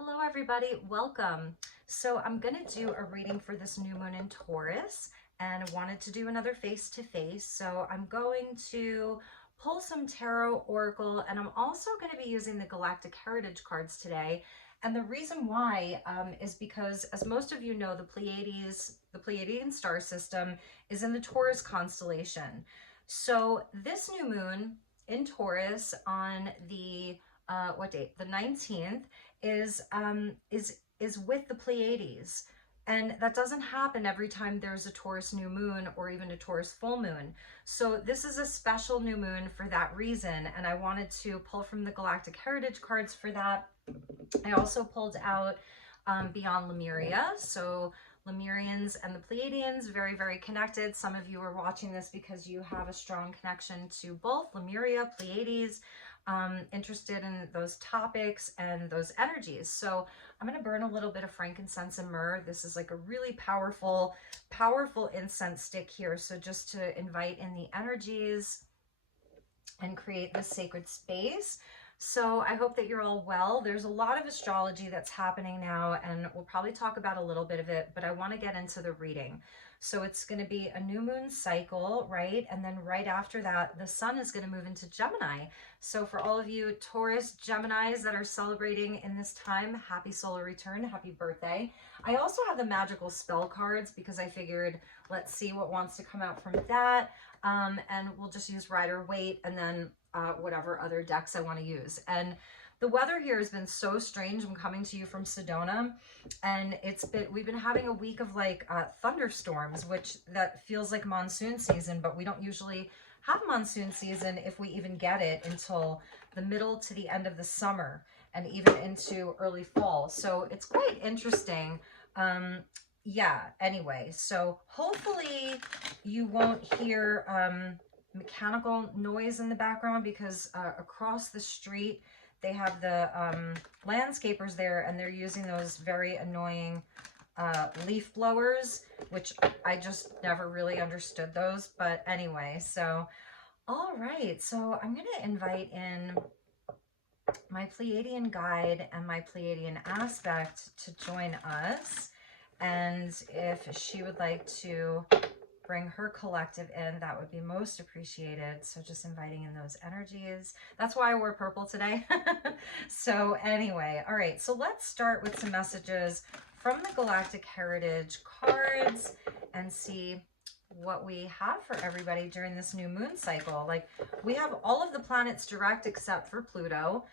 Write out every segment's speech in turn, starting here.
Hello everybody, welcome. So I'm going to do a reading for this new moon in Taurus and wanted to do another face-to-face. So I'm going to pull some tarot oracle, and I'm also going to be using the Galactic Heritage Cards today. And the reason why is because, as most of you know, the Pleiades, the Pleiadean star system is in the Taurus constellation. So this new moon in Taurus on the what date? The 19th is with the Pleiades. And that doesn't happen every time there's a Taurus new moon or even a Taurus full moon. So this is a special new moon for that reason. And I wanted to pull from the Galactic Heritage cards for that. I also pulled out Beyond Lemuria. So Lemurians and the Pleiadians, very, very connected. Some of you are watching this because you have a strong connection to both Lemuria, Pleiades, interested in those topics and those energies. So I'm going to burn a little bit of frankincense and myrrh. This is like a really powerful, powerful incense stick here. So just to invite in the energies and create this sacred space. So I hope that you're all well. There's a lot of astrology that's happening now, and we'll probably talk about a little bit of it, but I want to get into the reading. So it's going to be a new moon cycle, right? And then right after that, the sun is going to move into Gemini. So for all of you Taurus Geminis that are celebrating in this time, happy solar return, happy birthday. I also have the magical spell cards because I figured, let's see what wants to come out from that. And we'll just use Rider Waite and then whatever other decks I want to use. And the weather here has been so strange. I'm coming to you from Sedona, and we've been having a week of like thunderstorms, which that feels like monsoon season, but we don't usually have monsoon season, if we even get it, until the middle to the end of the summer and even into early fall. So it's quite interesting. Yeah, anyway, so hopefully you won't hear mechanical noise in the background because across the street they have the landscapers there, and they're using those very annoying leaf blowers, which I just never really understood those. But anyway, so all right, so I'm going to invite in my Pleiadian guide and my Pleiadian aspect to join us. And if she would like to bring her collective in, that would be most appreciated. So just inviting in those energies. That's why I wore purple today. So anyway, all right, so let's start with some messages from the Galactic Heritage cards and see what we have for everybody during this new moon cycle. Like, we have all of the planets direct except for Pluto,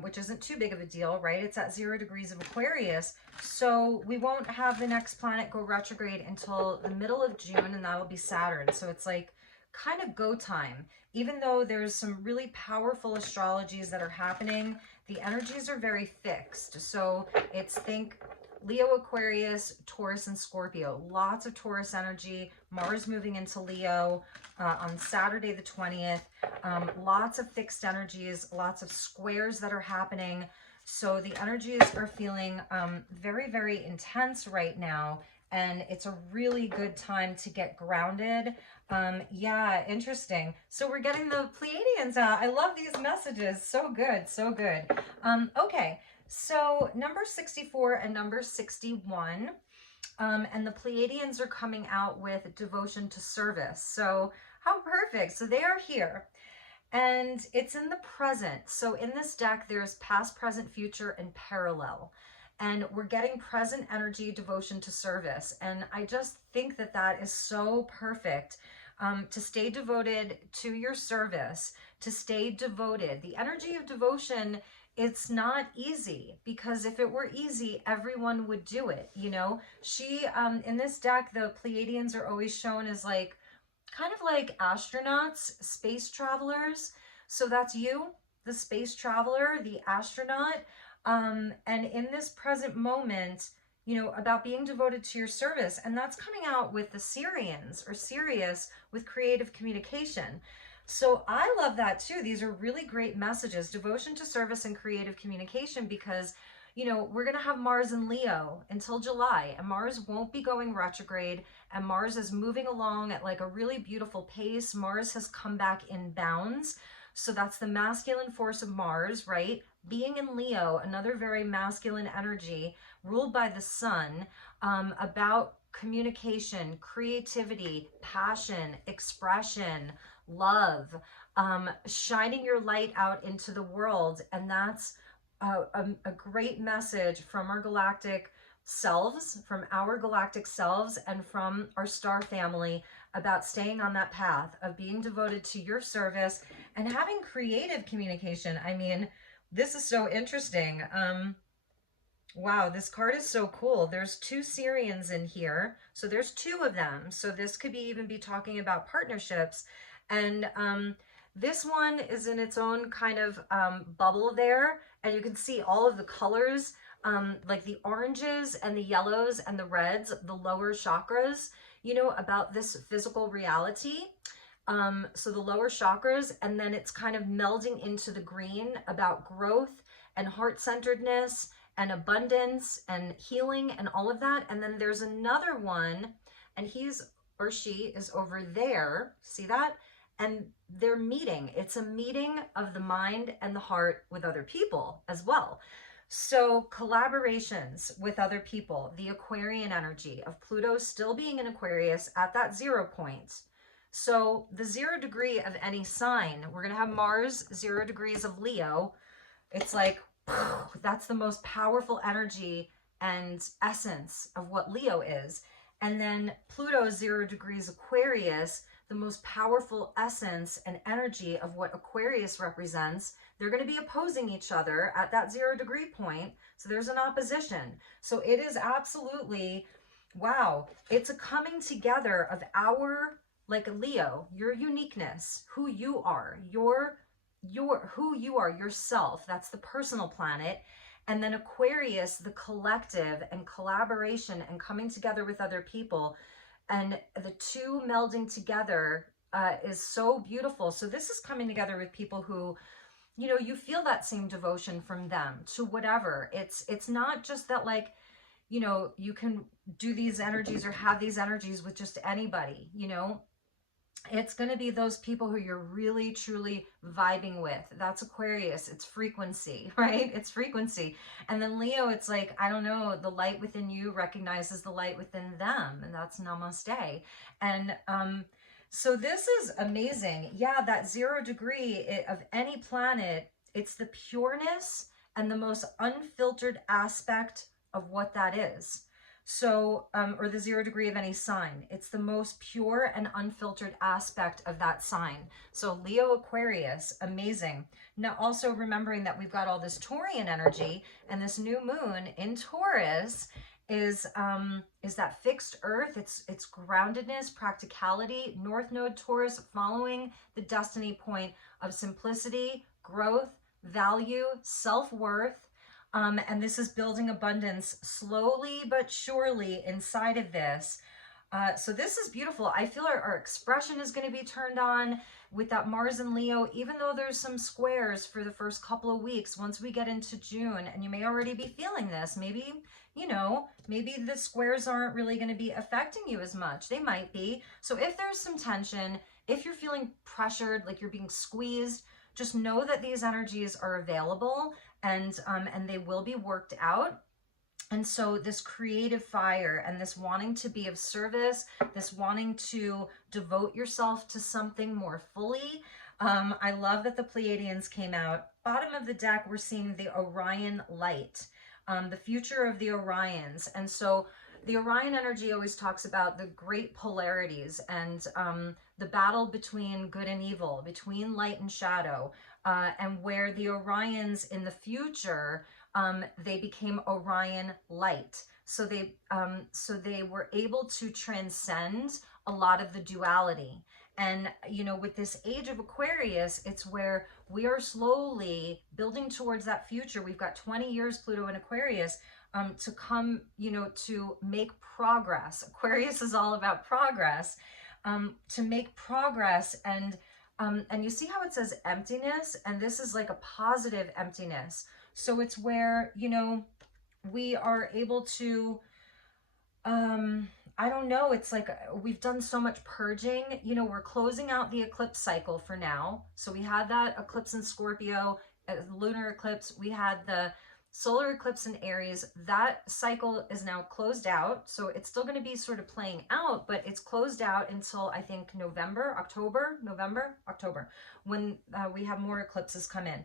which isn't too big of a deal, right? It's at 0 degrees of Aquarius. So we won't have the next planet go retrograde until the middle of June, and that'll be Saturn. So it's like kind of go time. Even though there's some really powerful astrologies that are happening, the energies are very fixed. So it's, think Leo, Aquarius, Taurus, and Scorpio. Lots of Taurus energy. Mars moving into Leo on Saturday the 20th. Lots of fixed energies, lots of squares that are happening. So the energies are feeling very, very intense right now. And it's a really good time to get grounded. Yeah, interesting. So we're getting the Pleiadians out. I love these messages. So good, so good. Okay. So number 64 and number 61, and the Pleiadians are coming out with devotion to service. So how perfect. So they are here, and it's in the present. So in this deck, there's past, present, future, and parallel. And we're getting present energy, devotion to service. And I just think that that is so perfect. To stay devoted to your service, to stay devoted. The energy of devotion, it's not easy, because if it were easy, everyone would do it. You know, in this deck, the Pleiadians are always shown as like, kind of like astronauts, space travelers. So that's you, the space traveler, the astronaut. And in this present moment, you know, about being devoted to your service. And that's coming out with the Sirians, or Sirius, with creative communication. So I love that too. These are really great messages, devotion to service and creative communication, because, you know, we're going to have Mars in Leo until July, and Mars won't be going retrograde, and Mars is moving along at like a really beautiful pace. Mars has come back in bounds. So that's the masculine force of Mars, right? being in Leo, another very masculine energy ruled by the sun, about communication, creativity, passion, expression, love, shining your light out into the world. And that's a great message from our galactic selves, from our galactic selves, and from our star family about staying on that path of being devoted to your service and having creative communication. I mean, this is so interesting. Wow, this card is so cool. There's two Sirians in here. So there's two of them. So this could be even be talking about partnerships. And this one is in its own kind of bubble there. And you can see all of the colors, like the oranges and the yellows and the reds, the lower chakras, you know, about this physical reality. So the lower chakras, and then it's kind of melding into the green about growth and heart-centeredness and abundance and healing and all of that. And then there's another one, and he's or she is over there. See that? And they're meeting. It's a meeting of the mind and the heart with other people as well. So collaborations with other people, the Aquarian energy of Pluto still being in Aquarius at that 0 point. So the 0 degree of any sign, we're going to have Mars 0 degrees of Leo. It's like, that's the most powerful energy and essence of what Leo is. And then Pluto 0 degrees Aquarius, the most powerful essence and energy of what Aquarius represents. They're going to be opposing each other at that 0 degree point. So there's an opposition. So it is absolutely, wow, it's a coming together of our, like Leo, your uniqueness, who you are, your who you are, yourself. That's the personal planet. And then Aquarius, the collective and collaboration and coming together with other people. And the two melding together is so beautiful. So this is coming together with people who, you know, you feel that same devotion from them to whatever. It's not just that, like, you know, you can do these energies or have these energies with just anybody, you know. It's going to be those people who you're really, truly vibing with. That's Aquarius. It's frequency, right? It's frequency. And then Leo, it's like, I don't know, the light within you recognizes the light within them. And that's namaste. And so this is amazing. Yeah, that 0 degree of any planet, it's the pureness and the most unfiltered aspect of what that is. So, or the 0 degree of any sign. It's the most pure and unfiltered aspect of that sign. So Leo Aquarius, amazing. Now also remembering that we've got all this Taurian energy, and this new moon in Taurus is that fixed earth. It's groundedness, practicality, North Node Taurus, following the destiny point of simplicity, growth, value, self-worth. And this is building abundance slowly but surely inside of this. So this is beautiful. I feel our expression is going to be turned on with that Mars and Leo, even though there's some squares for the first couple of weeks. Once we get into June, and you may already be feeling this, maybe, you know, maybe the squares aren't really going to be affecting you as much. They might be. So if there's some tension, if you're feeling pressured, like you're being squeezed, just know that these energies are available, and they will be worked out. And so this creative fire and this wanting to be of service, this wanting to devote yourself to something more fully. I love that the Pleiadians came out. Bottom of the deck, we're seeing the Orion Light, the future of the Orions. And so the Orion energy always talks about the great polarities and the battle between good and evil, between light and shadow, and where the Orions in the future, they became Orion Light. So they were able to transcend a lot of the duality. And, you know, with this age of Aquarius, it's where we are slowly building towards that future. We've got 20 years, Pluto in Aquarius, to come, you know, to make progress. Aquarius is all about progress, to make progress. And you see how it says emptiness, and this is like a positive emptiness. So it's where, you know, we are able to, I don't know, it's like we've done so much purging. You know, we're closing out the eclipse cycle for now. So we had that eclipse in Scorpio lunar eclipse, we had the solar eclipse in Aries. That cycle is now closed out. So it's still going to be sort of playing out, but it's closed out until I think October, when we have more eclipses come in.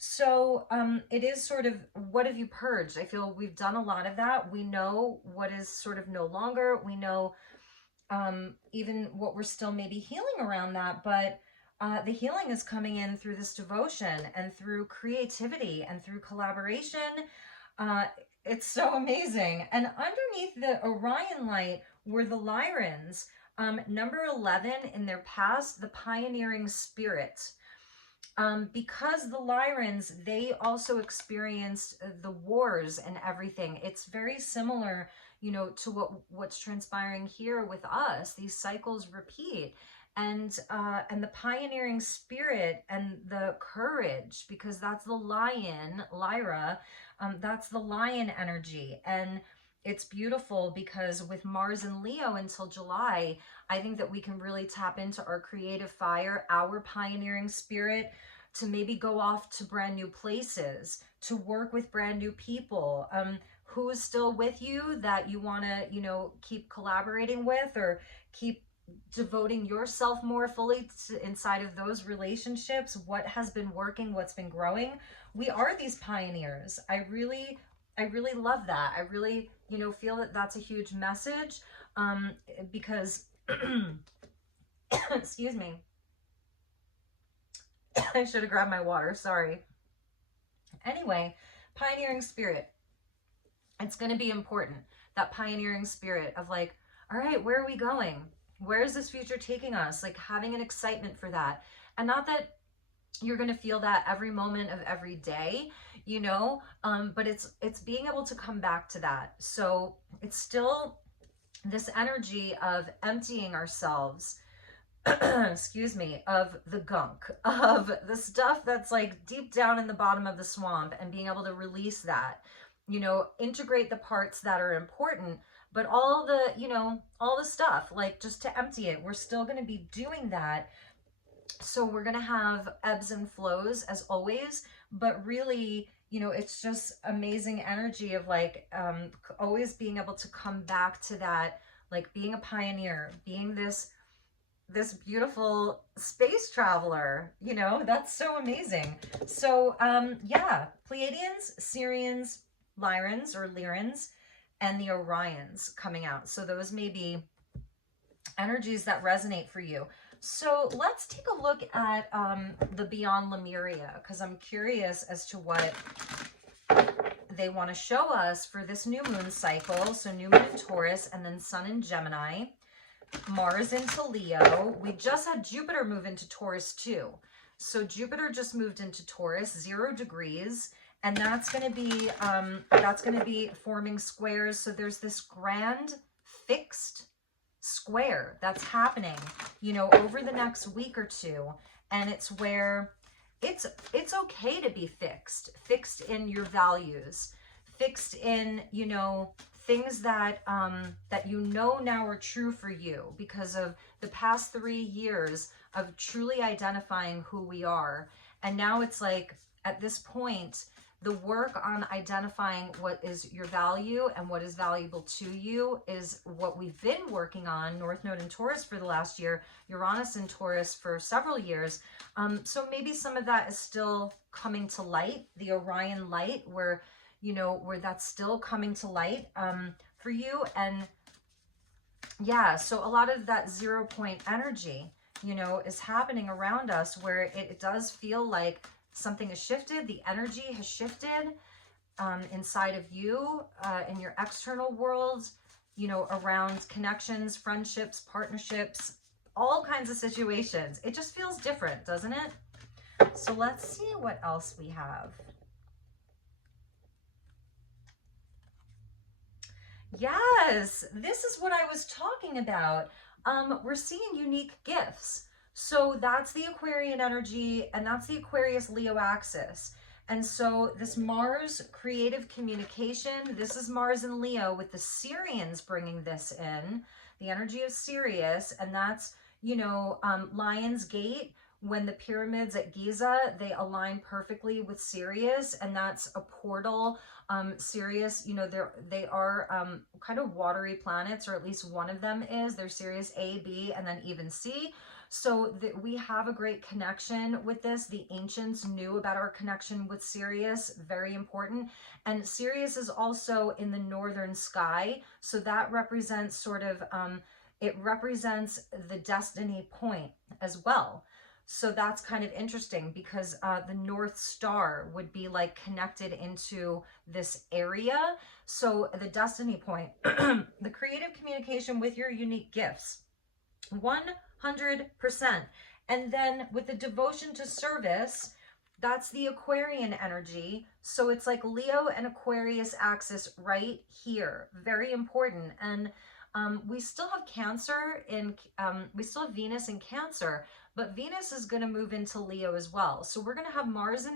So it is sort of, what have you purged? I feel we've done a lot of that. We know what is sort of no longer. We know even what we're still maybe healing around that, but the healing is coming in through this devotion and through creativity and through collaboration. It's so amazing. And underneath the Orion light were the Lyrans, number 11 in their past, the Pioneering Spirit. Because the Lyrans, they also experienced the wars and everything. It's very similar, you know, to what's transpiring here with us. These cycles repeat. And the pioneering spirit and the courage, because that's the lion, Lyra, that's the lion energy. And it's beautiful because with Mars and Leo until July, I think that we can really tap into our creative fire, our pioneering spirit, to maybe go off to brand new places, to work with brand new people. Who is still with you that you want to, you know, keep collaborating with, or keep devoting yourself more fully to inside of those relationships? What has been working, what's been growing? We are these pioneers. I really love that. I really, you know, feel that that's a huge message, because excuse me, I should have grabbed my water, sorry. Anyway, pioneering spirit, it's going to be important, that pioneering spirit of like, all right, where are we going? Where is this future taking us? Like having an excitement for that. And not that you're going to feel that every moment of every day, you know, but it's being able to come back to that. So it's still this energy of emptying ourselves, excuse me, of the gunk, of the stuff that's like deep down in the bottom of the swamp, and being able to release that, you know, integrate the parts that are important, but all the, you know, all the stuff, like just to empty it. We're still going to be doing that. So we're going to have ebbs and flows as always, but really, you know, it's just amazing energy of like always being able to come back to that, like being a pioneer, being this beautiful space traveler, you know, that's so amazing. So yeah, Pleiadians, Sirians, Lyrans or Lyrans, and the Orions coming out. So those may be energies that resonate for you. So let's take a look at the Beyond Lemuria, because I'm curious as to what they want to show us for this new moon cycle. So new moon in Taurus, and then sun in Gemini, Mars into Leo. We just had Jupiter move into Taurus too. So Jupiter just moved into Taurus, 0 degrees, and that's going to be forming squares. So there's this grand fixed square that's happening, you know, over the next week or two. And it's where it's okay to be fixed in your values, fixed in, you know, things that that you know now are true for you because of the past 3 years of truly identifying who we are. And now it's like, at this point, the work on identifying what is your value and what is valuable to you is what we've been working on. North Node in Taurus for the last year, Uranus in Taurus for several years. So maybe some of that is still coming to light, the Orion light, where, you know, where that's still coming to light for you. And yeah, so a lot of that 0 point energy, you know, is happening around us, where it does feel like something has shifted. The energy has shifted inside of you, in your external world, you know, around connections, friendships, partnerships, all kinds of situations. It just feels different, doesn't it? So let's see what else we have. Yes, this is what I was talking about. We're seeing unique gifts. So that's the Aquarian energy, and that's the Aquarius Leo axis. And so this Mars creative communication, this is Mars and Leo with the Sirians bringing this in, the energy of Sirius, and that's, you know, Lion's Gate, when the pyramids at Giza, they align perfectly with Sirius, and that's a portal. Sirius, you know, they are kind of watery planets, or at least one of them is. They're Sirius A, B, and then even C. So that we have a great connection with this. The ancients knew about our connection with Sirius, very important. And Sirius is also in the northern sky. So that represents sort of, it represents the destiny point as well. So that's kind of interesting because the North Star would be like connected into this area. So the destiny point, the creative communication with your unique gifts, 100%. And then with the devotion to service, that's the Aquarian energy. So it's like Leo and Aquarius axis right here. Very important. And we still have Cancer in, we still have Venus in Cancer, but Venus is going to move into Leo as well. So we're going to have Mars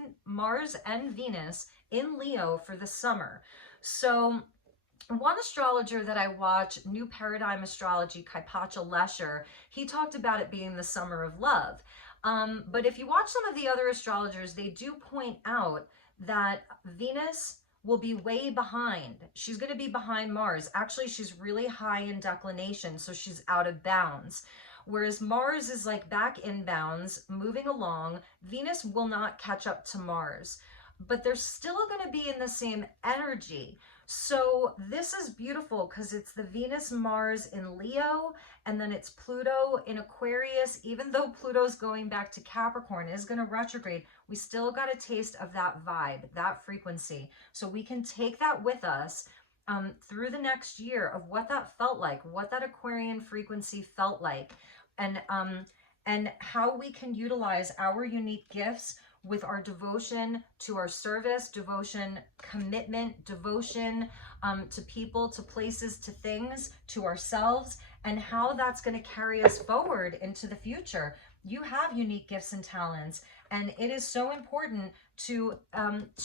and Venus in Leo for the summer. So one astrologer that I watch, New Paradigm Astrology, Kaipacha Lesher, he talked about it being the summer of love. But if you watch some of the other astrologers, they do point out that Venus will be way behind. She's going to be behind Mars. Actually, she's really high in declination, so she's out of bounds. Whereas Mars is like back in bounds, moving along. Venus will not catch up to Mars, but they're still going to be in the same energy. So this is beautiful because it's the Venus Mars in Leo, and then it's Pluto in Aquarius. Even though Pluto's going back to Capricorn, is going to retrograde, we still got a taste of that vibe, that frequency. So we can take that with us through the next year of what that felt like, what that Aquarian frequency felt like, and how we can utilize our unique gifts with our devotion to our service, devotion, commitment, devotion to people, to places, to things, to ourselves, and how that's going to carry us forward into the future. You have unique gifts and talents, and it is so important to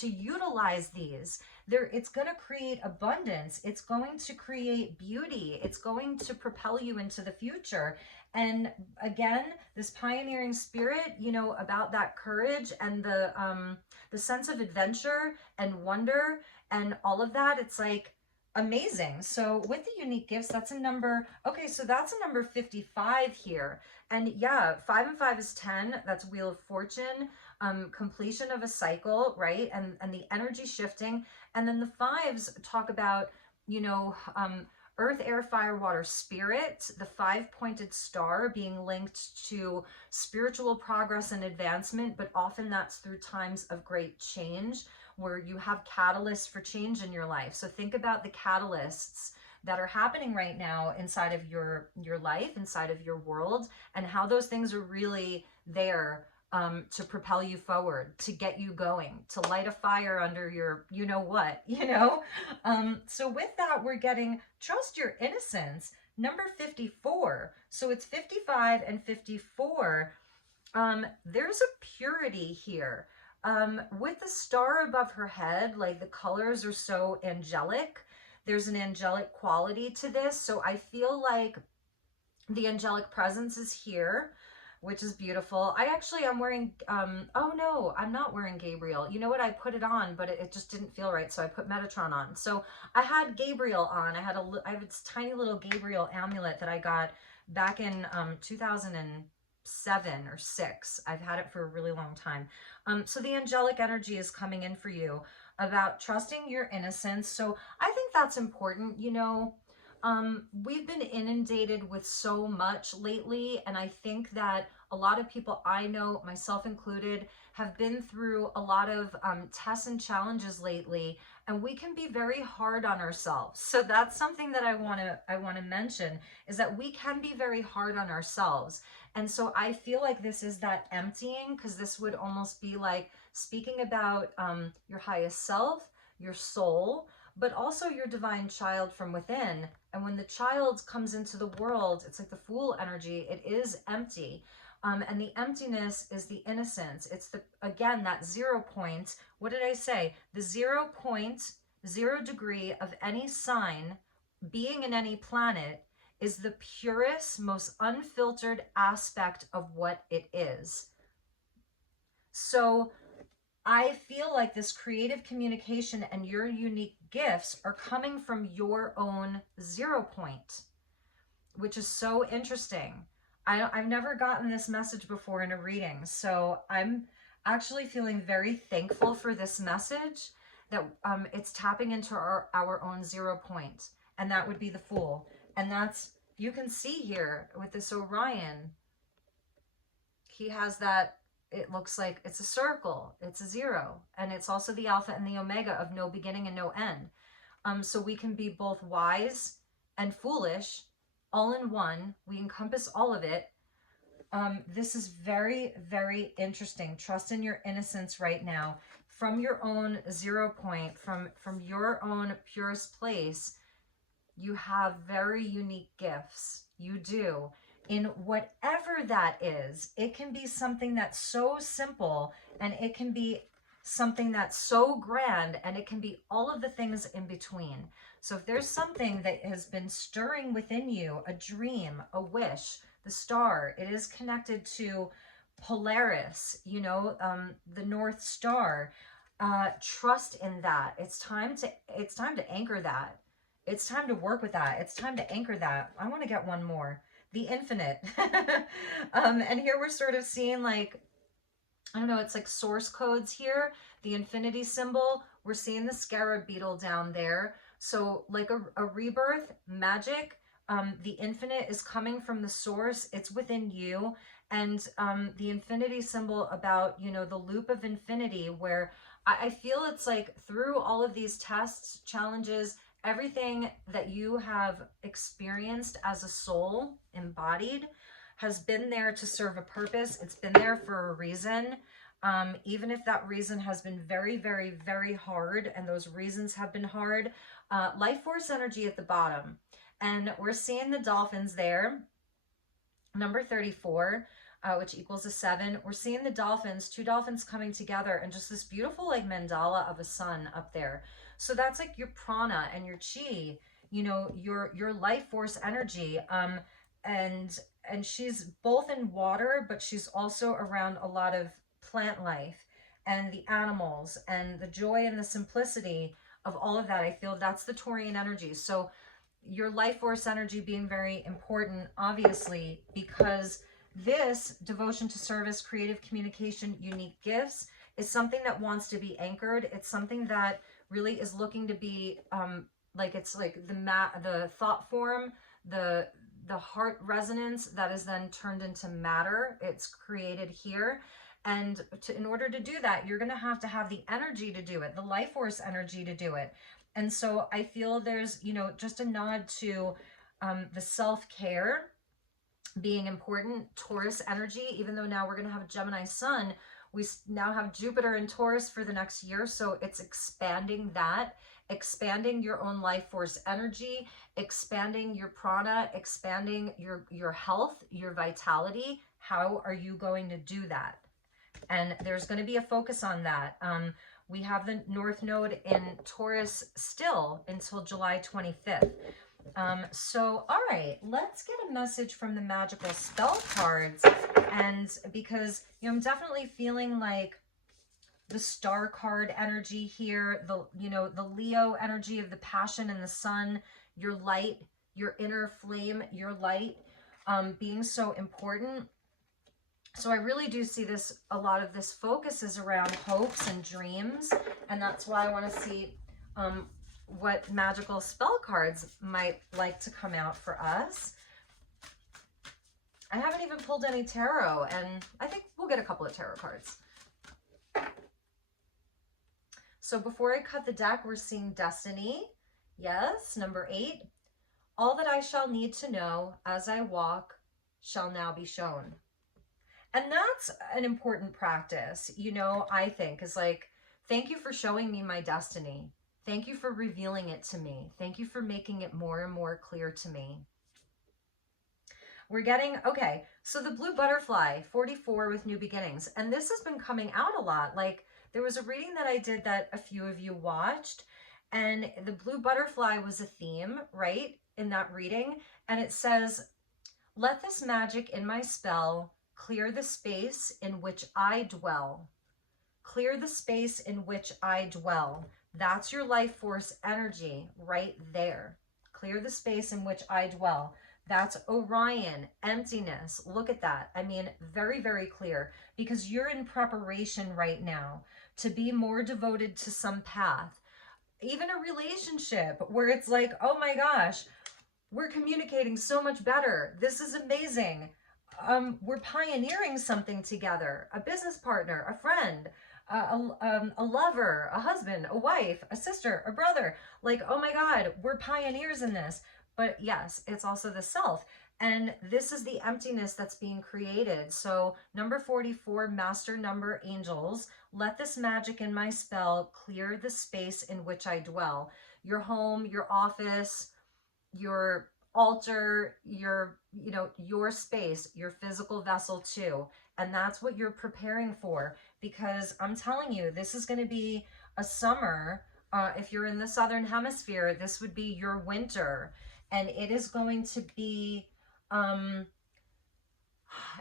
utilize these. It's going to create abundance. It's going to create beauty. It's going to propel you into the future. And again, this pioneering spirit, you know, about that courage and the sense of adventure and wonder and all of that, it's like amazing. So with the unique gifts, that's a number. Okay, so that's a number 55 here. And yeah, 5 and 5 is 10. That's Wheel of Fortune, completion of a cycle, right? And the energy shifting. And then the 5s talk about, you know, Earth, air, fire, water, spirit, the 5-pointed star being linked to spiritual progress and advancement, but often that's through times of great change where you have catalysts for change in your life. So think about the catalysts that are happening right now inside of your life, inside of your world, and how those things are really there to propel you forward, to get you going, to light a fire under your, you know what, you know? So with that, we're getting Trust Your Innocence, number 54. So it's 55 and 54. There's a purity here. With the star above her head, like the colors are so angelic. There's an angelic quality to this. So I feel like the angelic presence is here, which is beautiful. I'm wearing, oh no, I'm not wearing Gabriel. You know what? I put it on, but it just didn't feel right. So I put Metatron on. So I had Gabriel on. I have this tiny little Gabriel amulet that I got back in 2007 or 6. I've had it for a really long time. So the angelic energy is coming in for you about trusting your innocence. So I think that's important. You know, we've been inundated with so much lately, and I think that a lot of people I know, myself included, have been through a lot of tests and challenges lately, and we can be very hard on ourselves. So that's something that I want to mention, is that we can be very hard on ourselves. And so I feel like this is that emptying, because this would almost be like speaking about your highest self, your soul, but also your divine child from within. And when the child comes into the world, it's like the Fool energy. It is empty. And the emptiness is the innocence. It's again, that 0 point. What did I say? The 0 point, 0 degree of any sign, being in any planet, is the purest, most unfiltered aspect of what it is. So I feel like this creative communication and your unique gifts are coming from your own 0 point, which is so interesting. I've never gotten this message before in a reading, so I'm actually feeling very thankful for this message, that it's tapping into our own 0 point, and that would be the Fool. And that's, you can see here with this Orion, he has that, it looks like it's a circle, it's a 0, and it's also the Alpha and the Omega of no beginning and no end. So we can be both wise and foolish all in one. We encompass all of it. This is very, very interesting. Trust in your innocence right now. From your own 0 point, from your own purest place, you have very unique gifts. You do. In whatever that is, it can be something that's so simple, and it can be something that's so grand, and it can be all of the things in between. So if there's something that has been stirring within you, a dream, a wish, the star, it is connected to Polaris, you know, the North Star. Trust in that. It's time to anchor that. It's time to work with that. It's time to anchor that. I want to get one more. The infinite. And here we're sort of seeing, like, I don't know, it's like source codes here. The infinity symbol. We're seeing the scarab beetle down there. So like a rebirth, magic. The infinite is coming from the source. It's within you. And the infinity symbol about, you know, the loop of infinity, where I feel it's like through all of these tests, challenges, everything that you have experienced as a soul embodied has been there to serve a purpose. It's been there for a reason. Even if that reason has been very, very, very hard, and those reasons have been hard. Life force energy at the bottom. And we're seeing the dolphins there. Number 34, which equals a 7. We're seeing the dolphins, 2 dolphins coming together, and just this beautiful like mandala of a sun up there. So that's like your prana and your chi, you know, your life force energy. And she's both in water, but she's also around a lot of plant life and the animals and the joy and the simplicity of all of that. I feel that's the Taurian energy. So your life force energy being very important, obviously, because this devotion to service, creative communication, unique gifts is something that wants to be anchored. It's something that really is looking to be like, it's like the thought form, the heart resonance that is then turned into matter. It's created here. And in order to do that, you're going to have the energy to do it, the life force energy to do it. And so I feel there's, you know, just a nod to the self-care being important. Taurus energy, even though now we're going to have a Gemini sun, we now have Jupiter in Taurus for the next year. So it's expanding that, expanding your own life force energy, expanding your prana, expanding your health, your vitality. How are you going to do that? And there's going to be a focus on that. We have the North Node in Taurus still until July 25th. So, all right, let's get a message from the magical spell cards. And because, you know, I'm definitely feeling like the star card energy here, the, you know, the Leo energy of the passion and the sun, your light, your inner flame, your light, being so important. So I really do see this, a lot of this focus is around hopes and dreams. And that's why I want to see what magical spell cards might like to come out for us. I haven't even pulled any tarot, and I think we'll get a couple of tarot cards. So before I cut the deck, we're seeing Destiny. Yes, number 8. All that I shall need to know as I walk shall now be shown. And that's an important practice, you know, I think, is like, thank you for showing me my destiny. Thank you for revealing it to me. Thank you for making it more and more clear to me. We're getting, okay, so the blue butterfly, 44 with new beginnings. And this has been coming out a lot. Like, there was a reading that I did that a few of you watched, and the blue butterfly was a theme, right, in that reading. And it says, let this magic in my spell clear the space in which I dwell. Clear the space in which I dwell. That's your life force energy right there. Clear the space in which I dwell. That's Orion, emptiness. Look at that. I mean, very, very clear, because you're in preparation right now to be more devoted to some path. Even a relationship where it's like, oh my gosh, we're communicating so much better. This is amazing. We're pioneering something together. A business partner, a friend, a lover, a husband, a wife, a sister, a brother. Like, oh my God, we're pioneers in this. But yes, it's also the self. And this is the emptiness that's being created. So number 44, master number angels, let this magic in my spell clear the space in which I dwell. Your home, your office, your altar, your, you know, your space, your physical vessel too. And that's what you're preparing for, because I'm telling you, this is going to be a summer. If you're in the southern hemisphere, this would be your winter, and it is going to be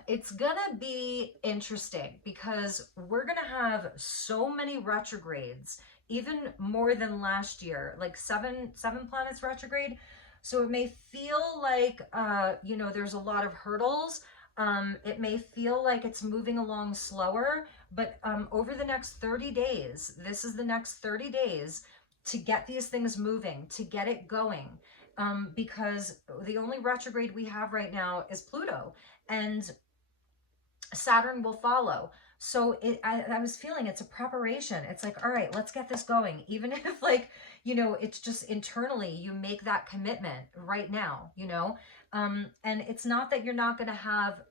it's gonna be interesting because we're gonna have so many retrogrades, even more than last year, like seven planets retrograde. So it may feel like you know, there's a lot of hurdles. It may feel like it's moving along slower, but over the next 30 days, this is the next 30 days to get these things moving, to get it going. Because the only retrograde we have right now is Pluto, and Saturn will follow. So I was feeling it's a preparation. It's like, all right, let's get this going. Even if, like, you know, it's just internally, you make that commitment right now, you know? And it's not that you're not going to have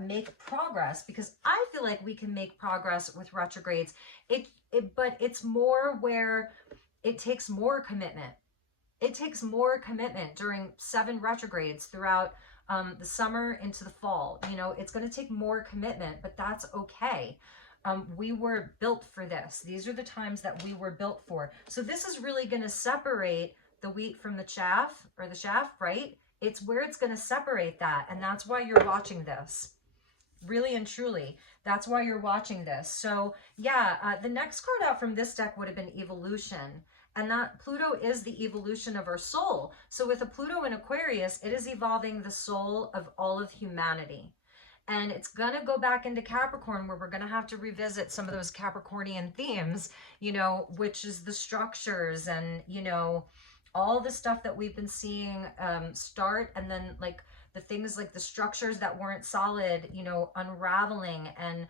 make progress, because I feel like we can make progress with retrogrades. But it's more where it takes more commitment. It takes more commitment during 7 retrogrades throughout the summer into the fall. You know, it's going to take more commitment, but that's okay. We were built for this. These are the times that we were built for. So this is really going to separate the wheat from the chaff, or the chaff, right? It's where it's going to separate that. And that's why you're watching this. Really and truly, that's why you're watching this. So yeah, the next card out from this deck would have been evolution. And that Pluto is the evolution of our soul. So with a Pluto in Aquarius, it is evolving the soul of all of humanity. And it's going to go back into Capricorn, where we're going to have to revisit some of those Capricornian themes, you know, which is the structures and, you know, all the stuff that we've been seeing start, and then like the things like the structures that weren't solid, you know, unraveling. And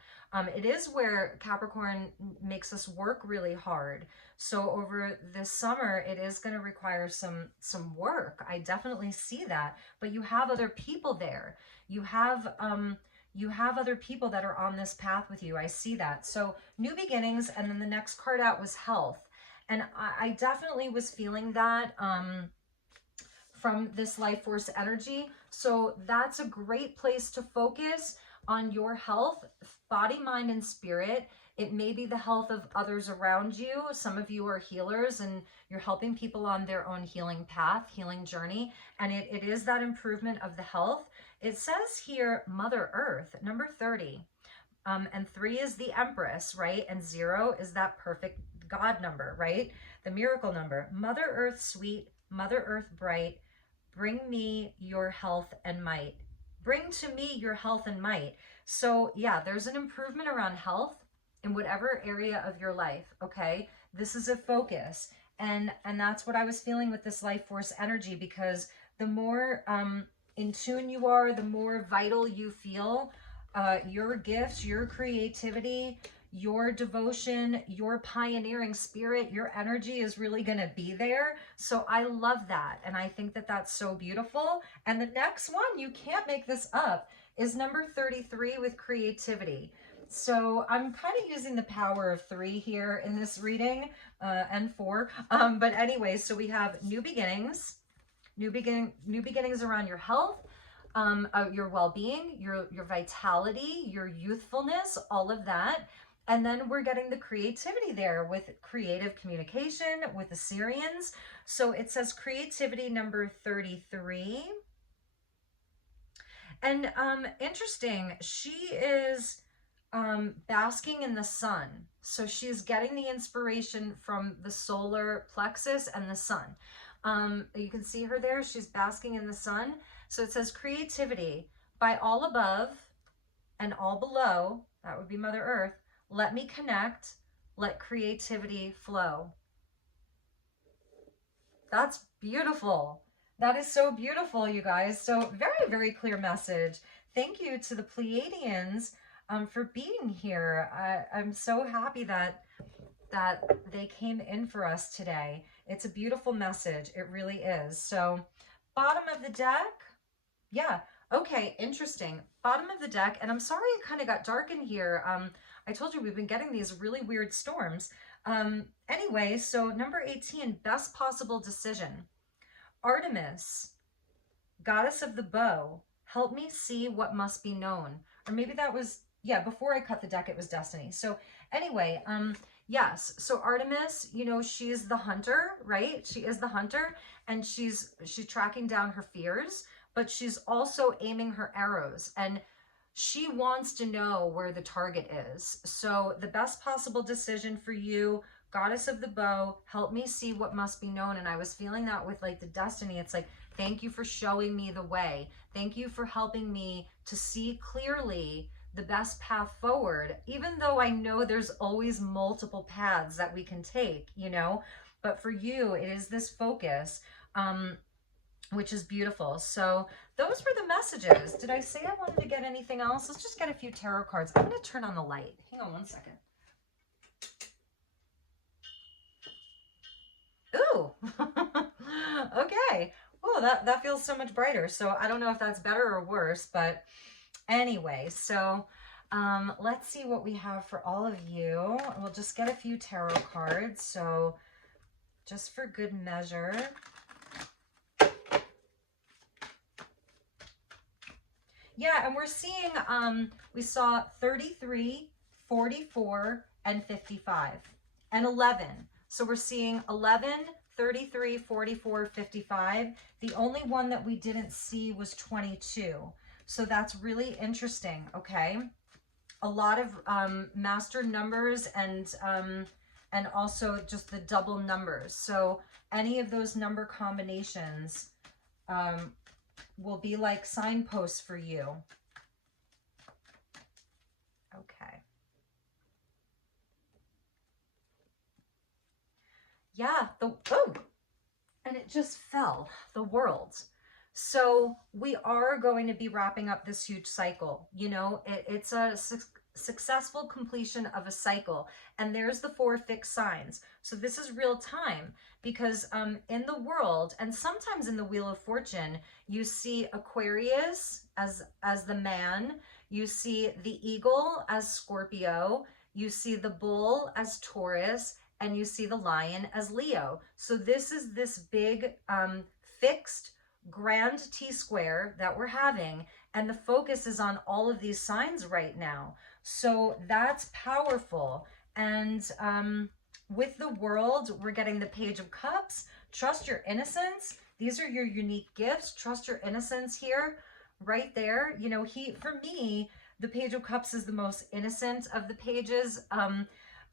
it is where Capricorn makes us work really hard. So over this summer, it is going to require some work. I definitely see that. But you have other people there. You have other people that are on this path with you. I see that. So new beginnings, and then the next card out was health. And I definitely was feeling that from this life force energy. So that's a great place to focus on your health, body, mind, and spirit. It may be the health of others around you. Some of you are healers and you're helping people on their own healing path, healing journey. And it is that improvement of the health. It says here, Mother Earth, number 30. And 3 is the Empress, right? And 0 is that perfect God number, right? The miracle number. Mother Earth sweet, Mother Earth bright, bring me your health and might. Bring to me your health and might. So yeah, there's an improvement around health in whatever area of your life, okay? This is a focus. And that's what I was feeling with this life force energy, because the more in tune you are, the more vital you feel. Your gifts, your creativity, your devotion, your pioneering spirit, your energy is really going to be there. So I love that. And I think that that's so beautiful. And the next one, you can't make this up, is number 33 with creativity. So I'm kind of using the power of 3 here in this reading, and 4. But anyway, so we have new beginnings, new beginnings around your health, your well-being, your vitality, your youthfulness, all of that. And then we're getting the creativity there with creative communication with the Sirians. So it says creativity number 33. And interesting, she is basking in the sun. So she's getting the inspiration from the solar plexus and the sun. You can see her there. She's basking in the sun. So it says creativity by all above and all below. That would be Mother Earth. Let me connect. Let creativity flow. That's beautiful. That is so beautiful, you guys. So very, very clear message. Thank you to the Pleiadians for being here. I'm so happy that they came in for us today. It's a beautiful message. It really is. So bottom of the deck. Yeah. Okay. Interesting. Bottom of the deck. And I'm sorry it kind of got dark in here. I told you we've been getting these really weird storms. Anyway, so number 18, best possible decision. Artemis, goddess of the bow, help me see what must be known. Or maybe that was, yeah, before I cut the deck, it was Destiny. So anyway, yes, so Artemis, you know, she's the hunter, right? She is the hunter, and she's tracking down her fears, but she's also aiming her arrows, and she wants to know where the target is. So the best possible decision for you, goddess of the bow, help me see what must be known. And I was feeling that with like the Destiny. It's like, thank you for showing me the way. Thank you for helping me to see clearly the best path forward, even though I know there's always multiple paths that we can take, you know, but for you, it is this focus, which is beautiful. So those were the messages. Did I say I wanted to get anything else? Let's just get a few tarot cards. I'm going to turn on the light. Hang on one second. Ooh. Okay. Oh, that feels so much brighter. So I don't know if that's better or worse, but anyway, so let's see what we have for all of you. We'll just get a few tarot cards. So just for good measure. Yeah, and we're seeing, we saw 33, 44, and 55, and 11. So we're seeing 11, 33, 44, 55. The only one that we didn't see was 22. So that's really interesting, okay? A lot of master numbers and also just the double numbers. So any of those number combinations will be like signposts for you. Okay. Yeah, and it just fell, the world. So we are going to be wrapping up this huge cycle. You know, it's a successful completion of a cycle. And there's the 4 fixed signs. So this is real time because in the world, and sometimes in the Wheel of Fortune, you see Aquarius as the man, you see the eagle as Scorpio, you see the bull as Taurus, and you see the lion as Leo. So this is this big fixed grand T-square that we're having, and the focus is on all of these signs right now. So that's powerful. And with the world, we're getting the Page of Cups. Trust your innocence. These are your unique gifts. Trust your innocence here, right there. You know, for me, the Page of Cups is the most innocent of the pages.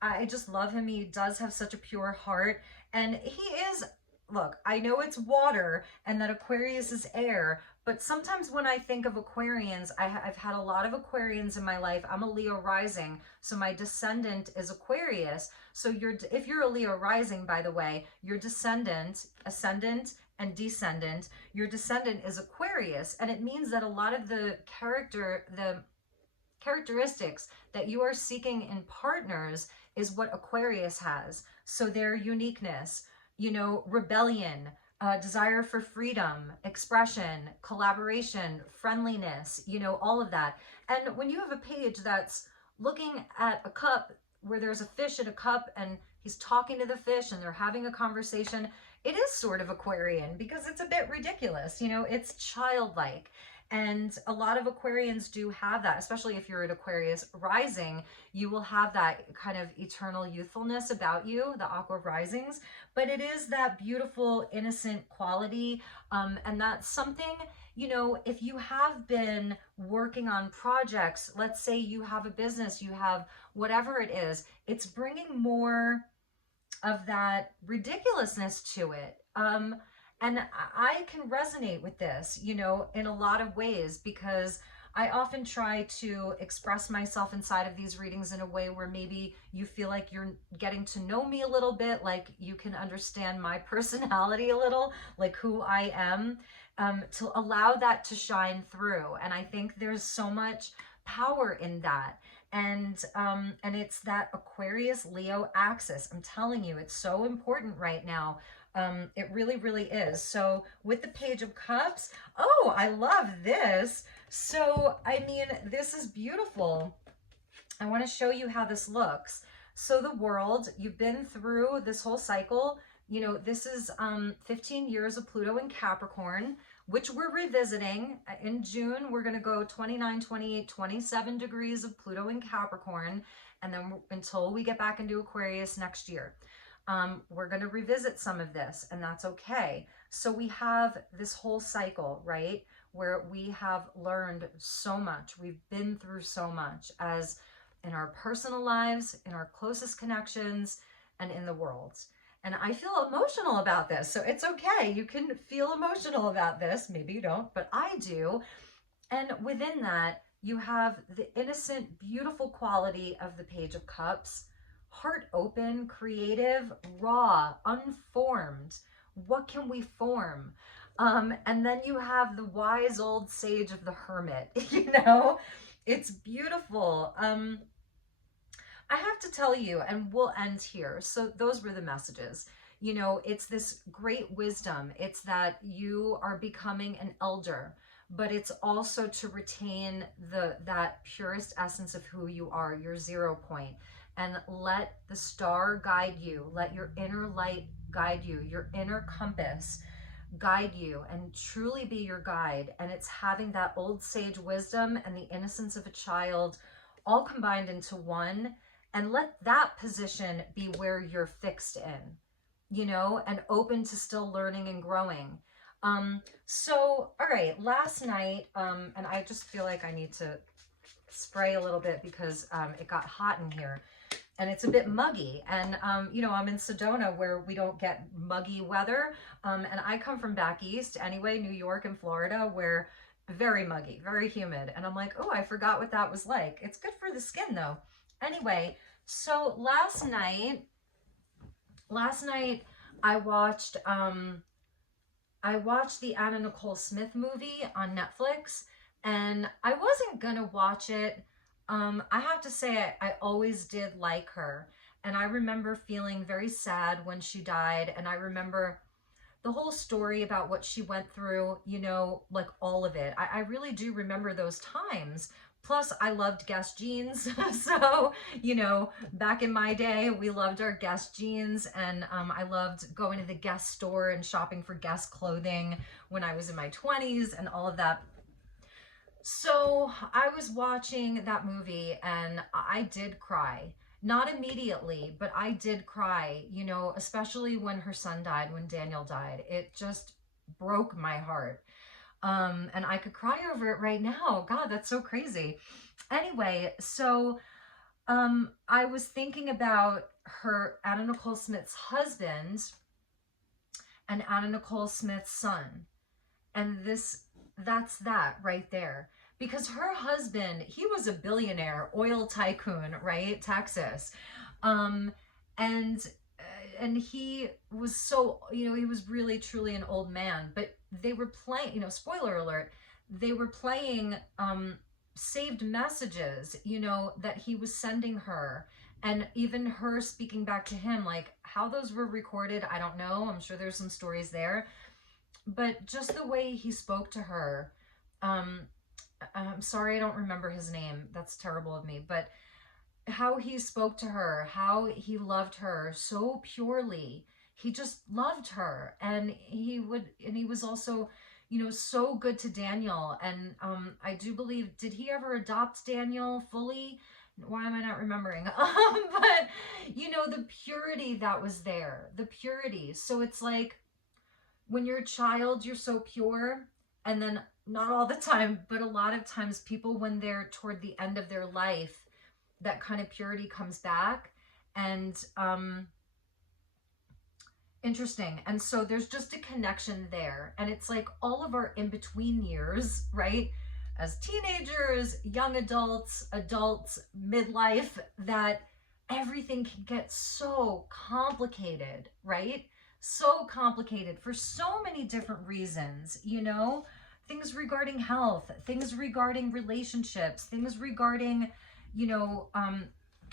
I just love him. He does have such a pure heart, and he is, look, I know it's water and that Aquarius is air, but sometimes when I think of Aquarians, I've had a lot of Aquarians in my life. I'm a Leo rising, so my descendant is Aquarius. So if you're a Leo rising, by the way, your descendant, ascendant and descendant, your descendant is Aquarius, and it means that a lot of the characteristics that you are seeking in partners is what Aquarius has. So their uniqueness, you know, rebellion, desire for freedom, expression, collaboration, friendliness, you know, all of that. And when you have a page that's looking at a cup where there's a fish in a cup and he's talking to the fish and they're having a conversation, it is sort of Aquarian because it's a bit ridiculous, you know, it's childlike. And a lot of Aquarians do have that, especially if you're an Aquarius rising, you will have that kind of eternal youthfulness about you, the Aqua risings, but it is that beautiful, innocent quality. And that's something, you know, if you have been working on projects, let's say you have a business, you have whatever it is, it's bringing more of that ridiculousness to it. And I can resonate with this, you know, in a lot of ways, because I often try to express myself inside of these readings in a way where maybe you feel like you're getting to know me a little bit, like you can understand my personality a little, like who I am, to allow that to shine through. And I think there's so much power in that. And it's that Aquarius Leo axis. I'm telling you, it's so important right now. It really, really is. So with the Page of Cups, oh, I love this. So, I mean, this is beautiful. I want to show you how this looks. So the world, you've been through this whole cycle. You know, this is 15 years of Pluto in Capricorn, which we're revisiting. In June, we're going to go 29, 28, 27 degrees of Pluto in Capricorn. And then until we get back into Aquarius next year, we're going to revisit some of this, and that's okay. So we have this whole cycle, right, where we have learned so much. We've been through so much, as in our personal lives, in our closest connections, and in the world. And I feel emotional about this, so it's okay. You can feel emotional about this. Maybe you don't, but I do. And within that, you have the innocent, beautiful quality of the Page of Cups, heart open, creative, raw, unformed. What can we form? And then you have the wise old sage of the hermit, you know, it's beautiful. I have to tell you, and we'll end here. So those were the messages. You know, it's this great wisdom. It's that you are becoming an elder, but it's also to retain that purest essence of who you are, your 0 point, and let the star guide you. Let your inner light guide you, your inner compass guide you, and truly be your guide. And it's having that old sage wisdom and the innocence of a child all combined into one. And let that position be where you're fixed in, you know, and open to still learning and growing. So, all right, last night, and I just feel like I need to spray a little bit because it got hot in here and it's a bit muggy. And, you know, I'm in Sedona where we don't get muggy weather. And I come from back east anyway, New York and Florida, where very muggy, very humid. And I'm like, oh, I forgot what that was like. It's good for the skin though. Anyway, so last night I watched the Anna Nicole Smith movie on Netflix, and I wasn't gonna watch it. I have to say I always did like her, and I remember feeling very sad when she died, and I remember the whole story about what she went through, you know, like all of it. I really do remember those times. Plus, I loved Guess jeans. So, you know, back in my day, we loved our Guess jeans. And I loved going to the Guess store and shopping for Guess clothing when I was in my 20s and all of that. So I was watching that movie and I did cry. Not immediately, but I did cry, you know, especially when her son died, when Daniel died. It just broke my heart. And I could cry over it right now. God, that's so crazy. Anyway, so I was thinking about her, Anna Nicole Smith's husband and Anna Nicole Smith's son. And that's that right there. Because her husband, he was a billionaire, oil tycoon, right? Texas. And he was so, you know, he was really truly an old man, but they were playing, you know, spoiler alert, they were playing saved messages, you know, that he was sending her, and even her speaking back to him. Like how those were recorded, I don't know. I'm sure there's some stories there, but just the way he spoke to her, I'm sorry, I don't remember his name. That's terrible of me, but how he spoke to her, how he loved her so purely. He just loved her, and he was also, you know, so good to Daniel. And I do believe, did he ever adopt Daniel fully? Why am I not remembering? But you know, the purity that was there, the purity. So it's like when you're a child, you're so pure, and then not all the time, but a lot of times people, when they're toward the end of their life, that kind of purity comes back. And interesting. And so there's just a connection there. And it's like all of our in-between years, right? As teenagers, young adults, midlife, that everything can get so complicated, right? So complicated for so many different reasons, you know? Things regarding health, things regarding relationships, things regarding, you know,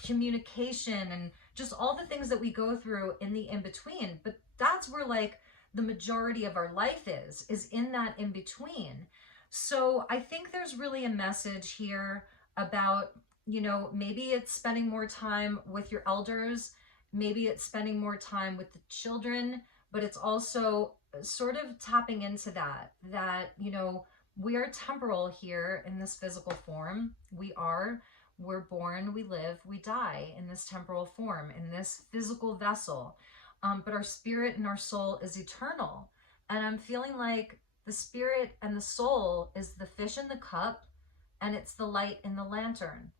communication, and just all the things that we go through in the in-between. But that's where like the majority of our life is in that in-between. So I think there's really a message here about, you know, maybe it's spending more time with your elders, maybe it's spending more time with the children, but it's also sort of tapping into that, you know, we are temporal here in this physical form. We're born, we live, we die in this temporal form, in this physical vessel. But our spirit and our soul is eternal. And I'm feeling like the spirit and the soul is the fish in the cup, and it's the light in the lantern.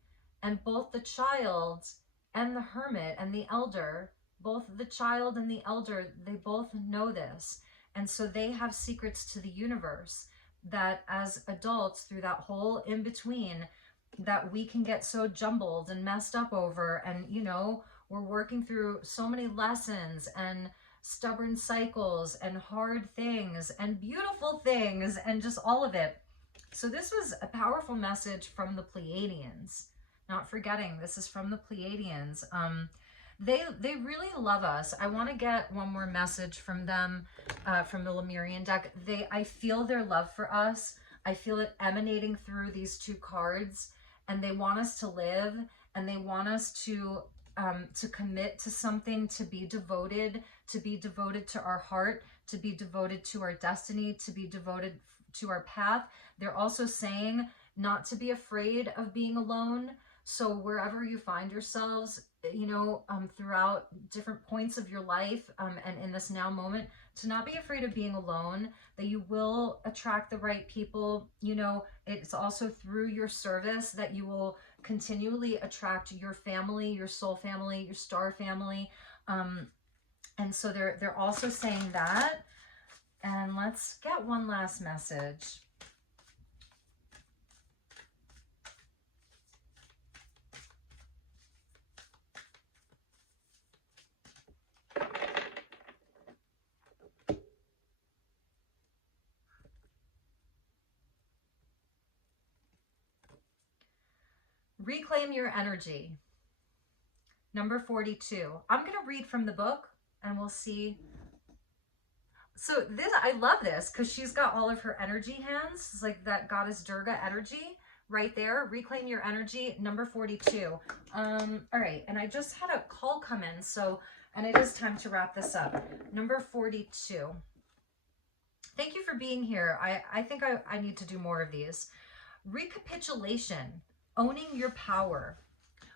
And both the child and the hermit and the elder, both the child and the elder, they both know this. And so they have secrets to the universe that as adults, through that whole in-between, that we can get so jumbled and messed up over. And, you know, we're working through so many lessons and stubborn cycles and hard things and beautiful things and just all of it. So this was a powerful message from the Pleiadians. Not forgetting, this is from the Pleiadians. They really love us. I want to get one more message from them, from the Lemurian deck. I feel their love for us. I feel it emanating through these two cards, and they want us to live, and they want us to commit to something, to be devoted to our heart, to be devoted to our destiny, to be devoted to our path. They're also saying not to be afraid of being alone. So wherever you find yourselves, you know, throughout different points of your life, and in this now moment, to not be afraid of being alone, that you will attract the right people. You know, it's also through your service that you will continually attract your family, your soul family, your star family. And so they're also saying that. And let's get one last message. Reclaim your energy. Number 42. I'm going to read from the book and we'll see. So this, I love this because she's got all of her energy hands. It's like that goddess Durga energy right there. Reclaim your energy, number 42. All right. And I just had a call come in. So, and it is time to wrap this up. Number 42. Thank you for being here. I think I need to do more of these. Recapitulation, owning your power.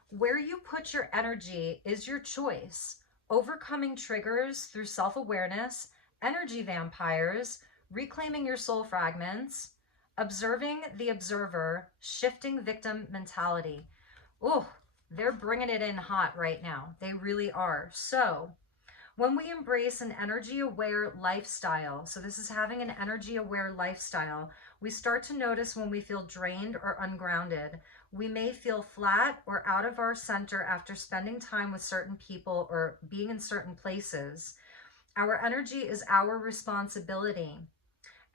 Where you put your energy is your choice. Overcoming triggers through self-awareness, energy vampires, reclaiming your soul fragments, observing the observer, shifting victim mentality. Oh, they're bringing it in hot right now. They really are. So when we embrace an energy-aware lifestyle, so this is having an energy-aware lifestyle, we start to notice when we feel drained or ungrounded. We may feel flat or out of our center after spending time with certain people or being in certain places. Our energy is our responsibility,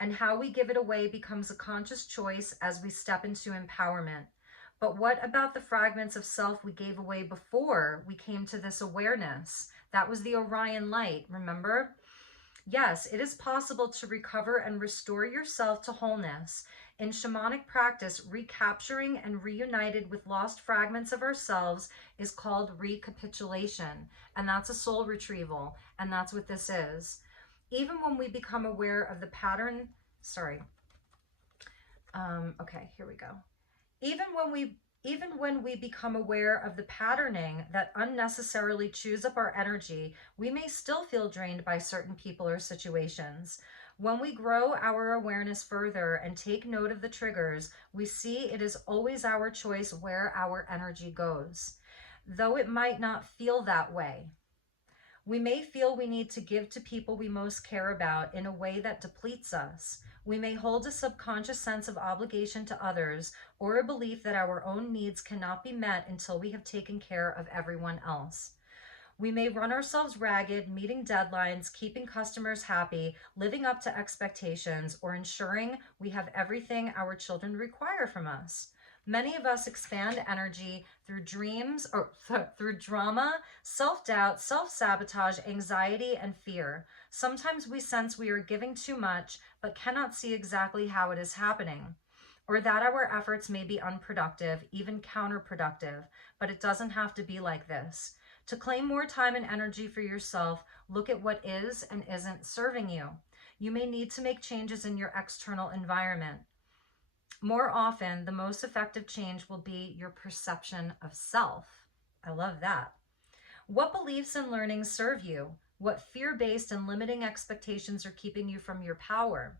and how we give it away becomes a conscious choice as we step into empowerment. But what about the fragments of self we gave away before we came to this awareness? That was the Orion Light, remember? Yes, it is possible to recover and restore yourself to wholeness. In shamanic practice, recapturing and reunited with lost fragments of ourselves is called recapitulation. And that's a soul retrieval. And that's what this is. Even when we become aware of the pattern, okay, here we go. Even when we become aware of the patterning that unnecessarily chews up our energy, we may still feel drained by certain people or situations. When we grow our awareness further and take note of the triggers, we see it is always our choice where our energy goes, though it might not feel that way. We may feel we need to give to people we most care about in a way that depletes us. We may hold a subconscious sense of obligation to others or a belief that our own needs cannot be met until we have taken care of everyone else. We may run ourselves ragged, meeting deadlines, keeping customers happy, living up to expectations, or ensuring we have everything our children require from us. Many of us expand energy through dreams or through drama, self-doubt, self-sabotage, anxiety, and fear. Sometimes we sense we are giving too much, but cannot see exactly how it is happening, or that our efforts may be unproductive, even counterproductive, but it doesn't have to be like this. To claim more time and energy for yourself, look at what is and isn't serving you. You may need to make changes in your external environment. More often, the most effective change will be your perception of self. I love that. What beliefs and learnings serve you? What fear-based and limiting expectations are keeping you from your power?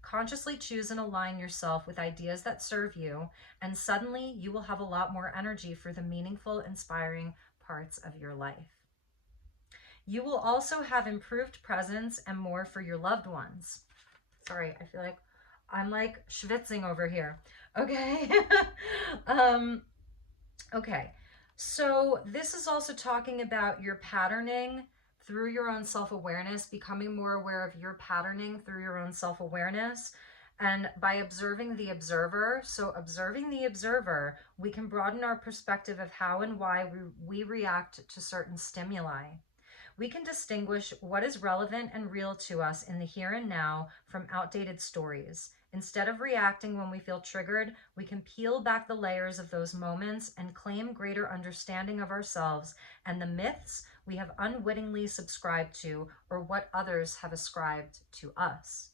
Consciously choose and align yourself with ideas that serve you, and suddenly you will have a lot more energy for the meaningful, inspiring parts of your life. You will also have improved presence and more for your loved ones. Sorry, I feel like I'm like schwitzing over here. Okay. Okay. So this is also talking about your patterning through your own self-awareness, becoming more aware of your patterning through your own self-awareness. And by observing the observer, so observing the observer, we can broaden our perspective of how and why we react to certain stimuli. We can distinguish what is relevant and real to us in the here and now from outdated stories. Instead of reacting when we feel triggered, we can peel back the layers of those moments and claim greater understanding of ourselves and the myths we have unwittingly subscribed to or what others have ascribed to us.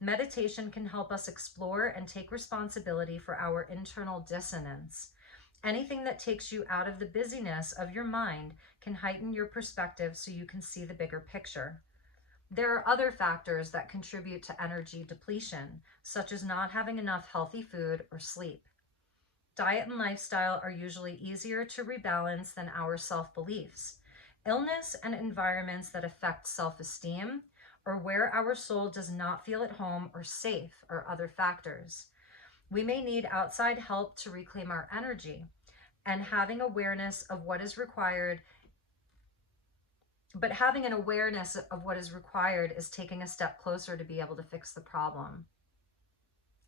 Meditation can help us explore and take responsibility for our internal dissonance. Anything that takes you out of the busyness of your mind can heighten your perspective so you can see the bigger picture. There are other factors that contribute to energy depletion, such as not having enough healthy food or sleep. Diet and lifestyle are usually easier to rebalance than our self-beliefs. Illness and environments that affect self-esteem, or where our soul does not feel at home or safe, are other factors. We may need outside help to reclaim our energy, and having awareness of what is required, but having an awareness of what is required is taking a step closer to be able to fix the problem.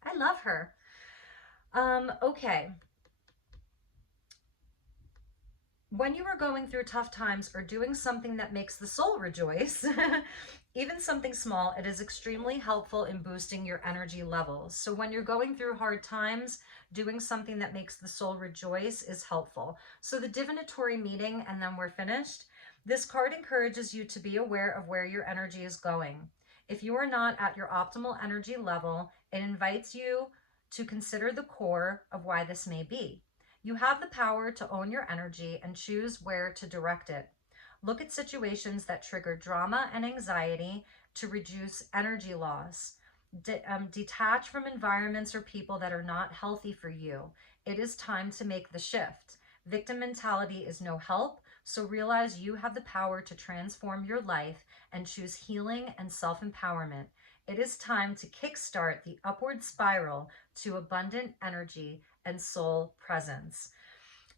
I love her. Okay. When you are going through tough times or doing something that makes the soul rejoice, even something small, it is extremely helpful in boosting your energy levels. So when you're going through hard times, doing something that makes the soul rejoice is helpful. So the divinatory meeting, and then we're finished. This card encourages you to be aware of where your energy is going. If you are not at your optimal energy level, it invites you to consider the core of why this may be. You have the power to own your energy and choose where to direct it. Look at situations that trigger drama and anxiety to reduce energy loss. Detach from environments or people that are not healthy for you. It is time to make the shift. Victim mentality is no help, so realize you have the power to transform your life and choose healing and self-empowerment. It is time to kickstart the upward spiral to abundant energy and soul presence.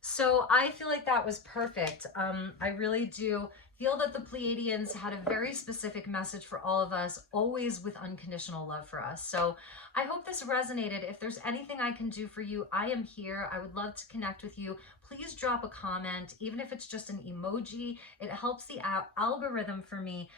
So I feel like that was perfect. I really do feel that the Pleiadians had a very specific message for all of us, always with unconditional love for us. So I hope this resonated. If there's anything I can do for you, I am here. I would love to connect with you. Please drop a comment, even if it's just an emoji. It helps the algorithm for me.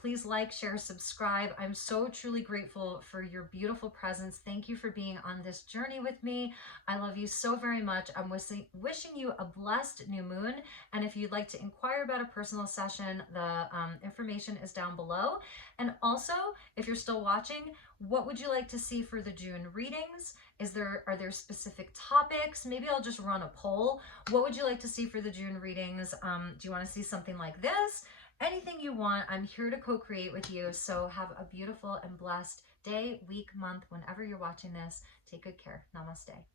Please like, share, subscribe. I'm so truly grateful for your beautiful presence. Thank you for being on this journey with me. I love you so very much. I'm wishing you a blessed new moon. And if you'd like to inquire about a personal session, the information is down below. And also, if you're still watching, what would you like to see for the June readings? Are there specific topics? Maybe I'll just run a poll. What would you like to see for the June readings? Do you want to see something like this? anything you want. I'm here to co-create with you. So have a beautiful and blessed day, week, month, whenever you're watching this. Take good care. Namaste.